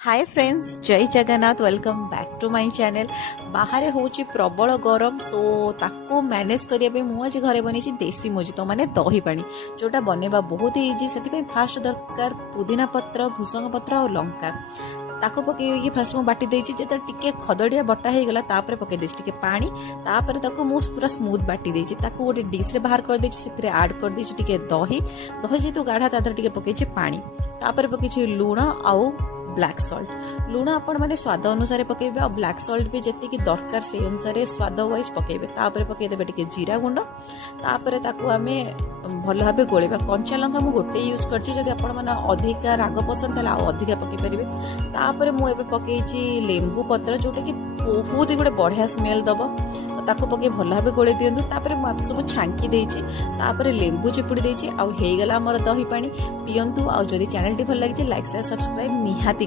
हाय friends, जय Jagannath. Welcome back to my channel. बाहर होची प्रबल गरम, सो ताको मैनेज करिया मु आज घरे बनी देसी मोजितो माने दही पानी, जोटा बनेबा बहुत ही इजी। से फास्ट दरकार पुदीना पत्र, भूसंग पत्र और लंका। ताको पकई फास्ट मु बाटी देछि। जे टिके खदड़िया बटा हो गला तापर पकई देछि टिके पानी। तापर ताको मु पूरा स्मूथ बाटी देछि। ताको गोटे डिश रे बाहर कर देछि। सेतरे ऐड कर देछि टिके दही। दही जेतु गाढ़ा तादर टिके पकईछि पानी। तापर पकईछि लूण आउ ब्लैक सॉल्ट। लूण आपण माने स्वाद अनुसार पकेबे और ब्लैक सॉल्ट भी जेतिकी दरकार से अनुसार स्वाद वाइज पकेबे। तापर पकेदेबे टिके जीरा गुंड। तापर ताको आमे भल भाबे गोळेबा। कंचा लंका मु गोटे यूज करछि। जदि आपण माने अधिका राग पसंद तला अधिका पके परिबे। तापर मु एबे पकेछि लेंबू पत्र, जोटे कि बहुत ही गोटे बढ़िया स्मेल दबो। तो ताको पके भल भाबे गोळे दियंतु। तापर मु आपको सब छांकी देछि। तापर लेंबू चिपुडी देछि। आ हेई गला हमर दही पानी पियंतु। आ जदि चैनल टी भल लागि लाइक शेयर सब्सक्राइब निहाती।